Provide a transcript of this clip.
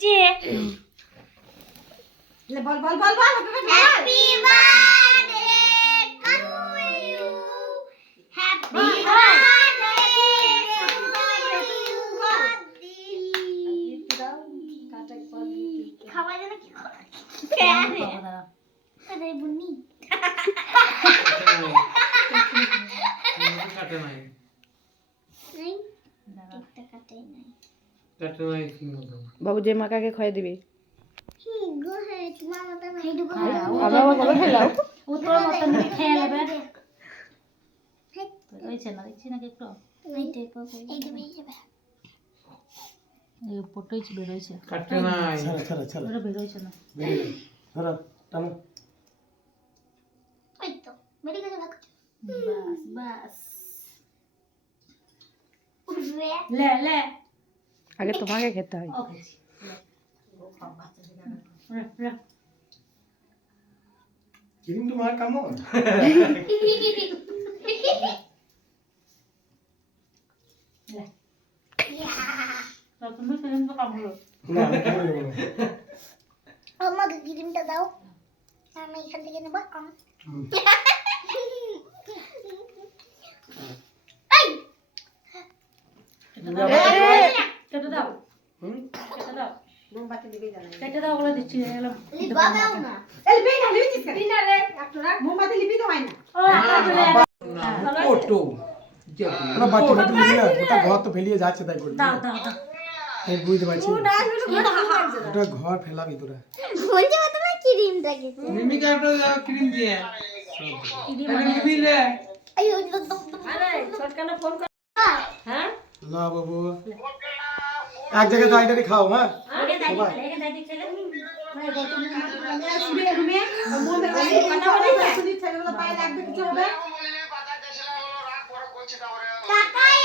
যে বল বল বল বল happy birthday to you happy birthday খাওয়া যেন কি আরে বুনি কাটে নাই নাই একটা কাটে নাই কাটে নাই কি মতো বাবু যে মাকাকে খাইয়ে দিবি কি গো হে তোমার মত খাই দেব আমরা কবে খেলাও ও তোর মতন করে খেয়ে নেবে হয়েছে না দেখছি নাকি একটু এই দেখো এই দেবে এই দেবে এই ফটোই বেরোইছে কাটে নাই ওটা বেরোইছে না ধরো টানো ওই তো মেরে গেছে ভাগ বাস বাস উড়বে লে লে আগে তোমাকে খেতে হয় ওকে লে কিরিম তোমার কেমন তো তুমি ফিল্ম তো কাম হলো না আমি কেমন নেব আমাকে ক্রিমটা দাও আমি এখান থেকে নেব এই কেটে দাও হুম কেটে দাও মোমবাতি দিবি জানাই কেটে দাও বলে দিচ্ছি এলাম লিবা দাও না এই বেই না লিবি দিস দিনা রে একটুরা মোমবাতি লিবি তো হয় না ও একটা চলে ফটো না বাচ্চা বাচ্চা দিবি না ওটা ঘর তো ফেলিয়ে যাচ্ছে তাই করবি দাও দাও দাও এই বুঝতে পারছি না আসলে ওটা ঘর ফেলাবি তোরা বলছি তোমার ক্রিমটা কি মিমিকা একটা ক্রিম দিয়ে মিমি লে এই আরে ছোটকানা ফোন কর হ্যাঁ লা বাবু এক জায়গায় দাঁড়িয়ে খাও হ্যাঁ আগে দাঁড়িয়ে খেলে শুনে রুমে মোমে কথা বলে শুনি ছেলেগুলো পায়ে লাগবে কিছু হবে কাকাই